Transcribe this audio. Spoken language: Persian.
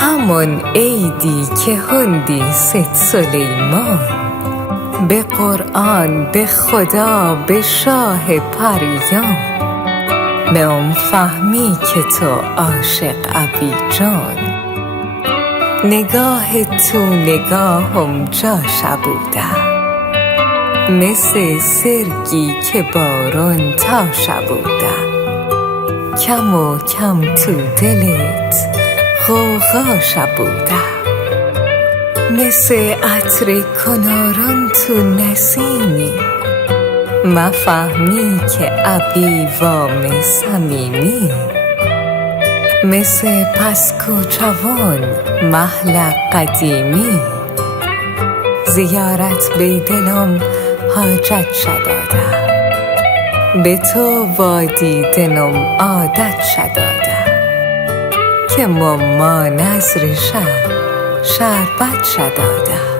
همون عیدی که هندی ست سلیمان، به قرآن، به خدا، به شاه پریان، به فهمی که تو عاشق ابی جان. نگاه تو نگاهم جاشا بوده، مثل سرگی که بارون تاشا بوده. کم و کم تو دلت غوغاشا بوده، مثل عطر کناران تو نسیمی. مفهمی که ابی وام صمیمی، مثل پسکو جوان محل قدیمی. زیارت به دلم حاجت شداده، به تو وادی دلم عادت شداده. که ماما نظر شربت شداده.